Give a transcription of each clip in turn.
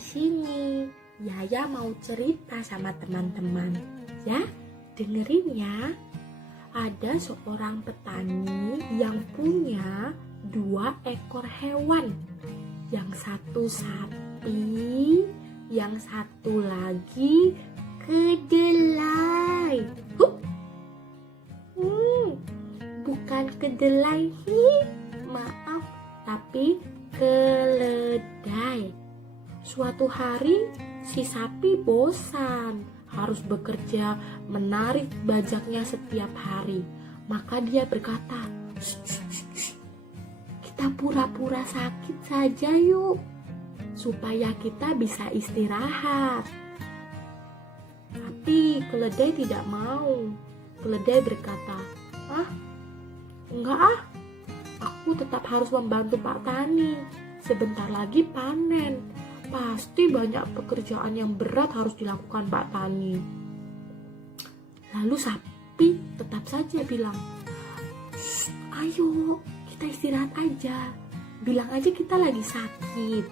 sini. Yaya mau cerita sama teman-teman. Ya, dengerin ya. Ada seorang petani yang punya 2 ekor hewan. Yang satu sapi, yang satu lagi kedelai. Bukan kedelai, maaf, tapi keledai. Suatu hari si sapi bosan, harus bekerja menarik bajaknya setiap hari. Maka dia berkata, kita pura-pura sakit saja yuk, supaya kita bisa istirahat. Tapi keledai tidak mau. Keledai berkata, enggak aku tetap harus membantu Pak Tani. Sebentar lagi panen. Pasti banyak pekerjaan yang berat harus dilakukan Pak Tani. Lalu sapi tetap saja bilang, ayo kita istirahat aja. Bilang aja kita lagi sakit.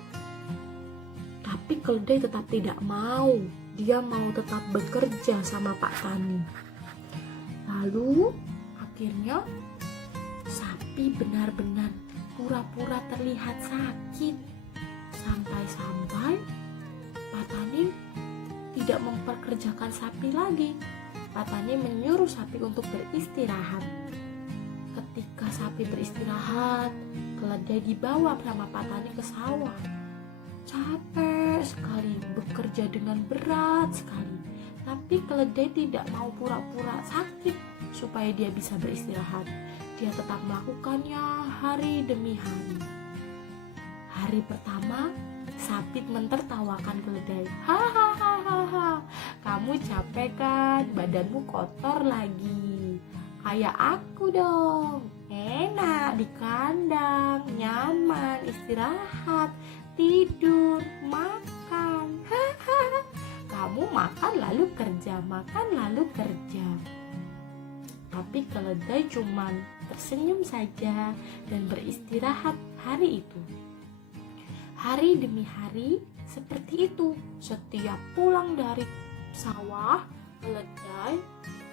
Tapi keledai tetap tidak mau. Dia mau tetap bekerja sama Pak Tani. Lalu akhirnya sapi benar-benar pura-pura terlihat sakit. Sampai-sampai Pak Tani tidak memperkerjakan sapi lagi. Pak Tani menyuruh sapi untuk beristirahat. Ketika sapi beristirahat, keledai dibawa sama Pak Tani ke sawah. Capek sekali, bekerja dengan berat sekali. Tapi keledai tidak mau pura-pura sakit supaya dia bisa beristirahat. Dia tetap melakukannya hari demi hari. Hari pertama, sapi mentertawakan keledai. Hahaha, kamu capek kan? Badanmu kotor lagi. Kayak aku dong. Enak di kandang, nyaman, istirahat, tidur, makan. Hahaha. Kamu makan lalu kerja, makan lalu kerja. Tapi keledai cuman tersenyum saja dan beristirahat hari itu. Hari demi hari seperti itu. Setiap pulang dari sawah, keledai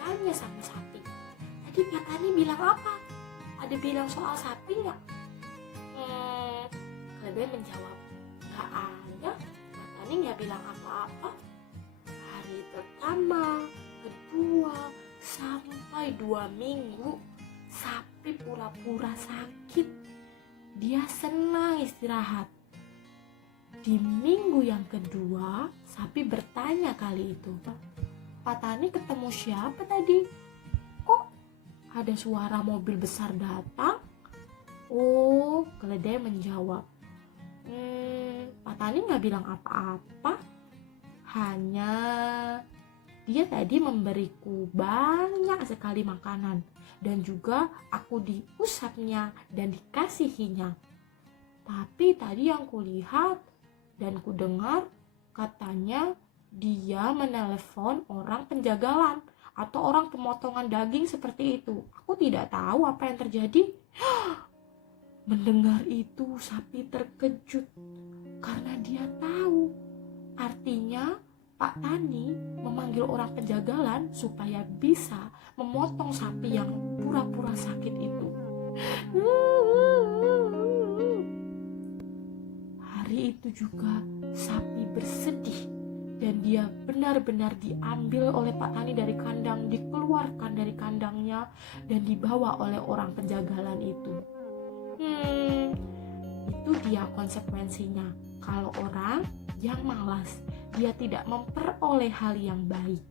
tanya sama sapi, tadi Pak Tani bilang apa? Ada bilang soal sapi nggak? Keledai menjawab, nggak ada. Pak Tani nggak bilang apa-apa. Hari pertama, kedua, sampai 2 minggu, sapi pura-pura sakit. Dia senang istirahat. Di minggu yang kedua, sapi bertanya kali itu, Pak Tani ketemu siapa tadi? Kok ada suara mobil besar datang? Oh, keledai menjawab, Pak Tani gak bilang apa-apa. Hanya dia tadi memberiku banyak sekali makanan. Dan juga aku diusapnya dan dikasihinya. Tapi tadi yang kulihat dan ku dengar, katanya dia menelepon orang penjagalan atau orang pemotongan daging seperti itu. Aku tidak tahu apa yang terjadi. Mendengar itu sapi terkejut karena dia tahu artinya Pak Tani memanggil orang penjagalan supaya bisa memotong sapi yang pura-pura sakit itu. Hari itu juga sapi bersedih dan dia benar-benar diambil oleh Pak Tani dari kandang, dikeluarkan dari kandangnya dan dibawa oleh orang penjagalan itu. Itu dia konsekuensinya. Kalau orang yang malas, dia tidak memperoleh hal yang baik.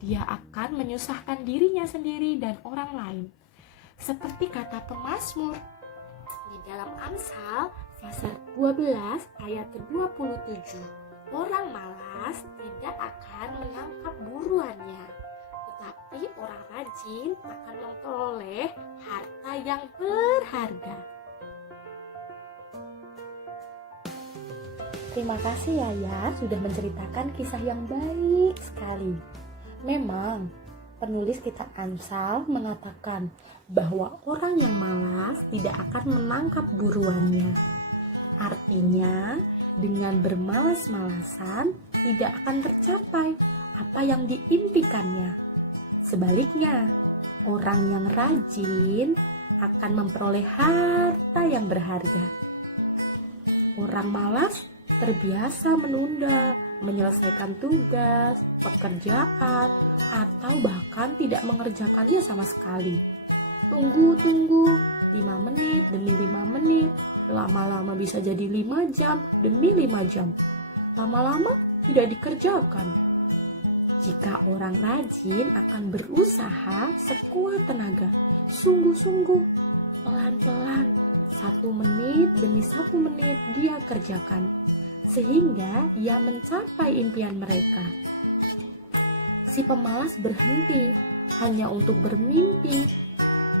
Dia akan menyusahkan dirinya sendiri dan orang lain. Seperti kata pemazmur di dalam Amsal pasal 12 ayat ke-27. Orang malas tidak akan menangkap buruannya, tetapi orang rajin akan memperoleh harta yang berharga. Terima kasih Yaya sudah menceritakan kisah yang baik sekali. Memang penulis kitab Amsal mengatakan bahwa orang yang malas tidak akan menangkap buruannya. Artinya Dengan bermalas-malasan tidak akan tercapai apa yang diimpikannya. Sebaliknya, orang yang rajin akan memperoleh harta yang berharga. Orang malas terbiasa menunda, menyelesaikan tugas, pekerjaan, atau bahkan tidak mengerjakannya sama sekali. Tunggu, 5 menit demi 5 menit, lama-lama bisa jadi 5 jam demi 5 jam. Lama-lama tidak dikerjakan. Jika orang rajin akan berusaha sekuat tenaga, sungguh-sungguh, pelan-pelan, 1 menit demi 1 menit dia kerjakan, sehingga ia mencapai impian mereka. Si pemalas berhenti hanya untuk bermimpi.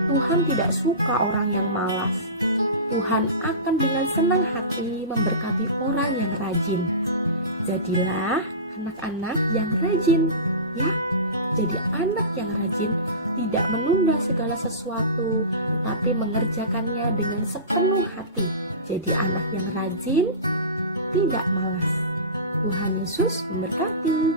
Tuhan tidak suka orang yang malas. Tuhan akan dengan senang hati memberkati orang yang rajin. Jadilah anak-anak yang rajin, ya. Jadi anak yang rajin tidak menunda segala sesuatu, tetapi mengerjakannya dengan sepenuh hati. Jadi anak yang rajin, tidak malas. Tuhan Yesus memberkati.